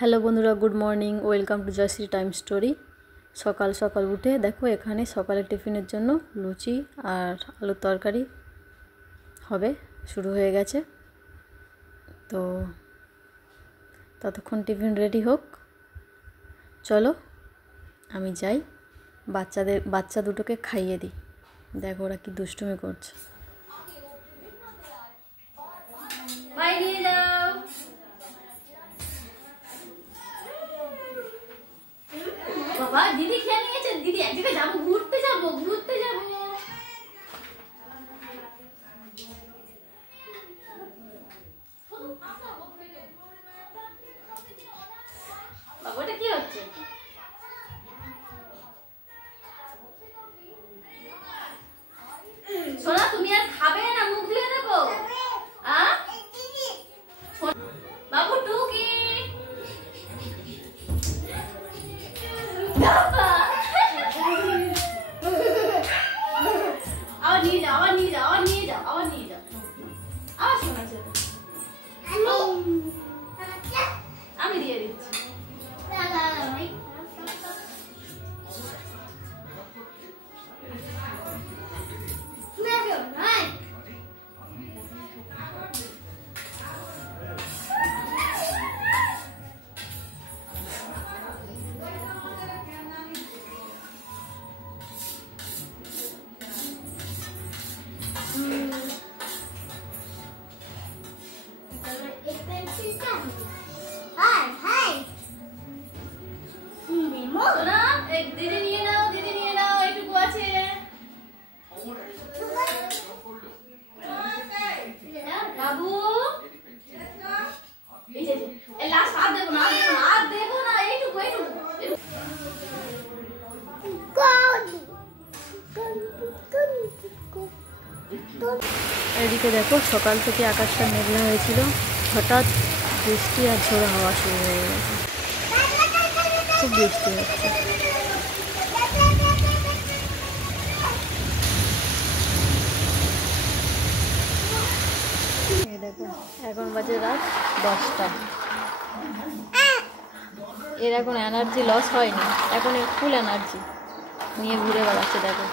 Hello বন্ধুরা, good morning. Welcome to Joyshree time story. সকাল সকাল উঠে দেখো এখানে সকালের টিফিনের জন্য লুচি আর আলুর তরকারি হবে, শুরু হয়ে গেছে। তো ততক্ষণ টিফিন রেডি হোক, চলো আমি যাই বাচ্চা দুটোকে খাইয়ে দিই। দেখো ওরা কি দুষ্টুমি করছে। বাবা দিদি খেয়ে নিয়েছে, দিদি এক জায়গায় যাবো, ঘুরতে যাবো। বাবা ওটা কি হচ্ছে? সোনা তুমি আর খাবে না, মুখ ধুয়ে দেবো। বাবু টুকি আবার নিয়ে যাও, আবার নিয়ে যাও, আবার নিয়ে যাও, আবার নিয়ে যাও। আবার শোনা আমি দিয়ে দিচ্ছি। দিদি নিয়ে নাও, দিদি নিয়ে নাও, এইটুকু আছে। বাবু লাস্ট হাত দেবো না, হাত দেবো না, এইটুকু এইটুকু। এদিকে দেখো সকাল থেকে আকাশটা মেঘলা হয়েছিল, হঠাৎ বৃষ্টি আর ঝোড়ো হাওয়া শুরু হয়ে গেছে। খুব বৃষ্টি হচ্ছে। এই দেখো এখন বাজে রাত 10টা। এর এখন এনার্জি লস হয়নি, এখন এর ফুল এনার্জি নিয়ে ঘুরে বেড়াচ্ছে। দেখো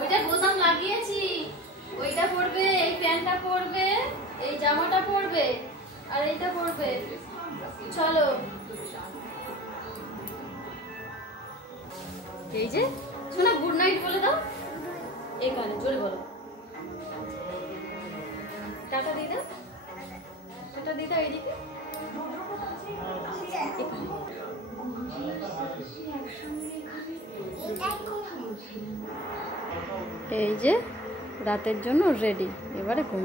ওইটা বোতাম লাগিয়েছি, ওইটা পরবে, এই প্যান্টটা পরবে, এই জামাটা পরবে, আর এইটা পরবে। চলো এই যে শোনা, গুড নাইট বলে দাও। এখানে জোরে বলো, টাটা দিয়ে দাও, টাটা দিয়ে দাও। এইদিকে এই যে রাতের জন্য রেডি, এবারে ঘুম।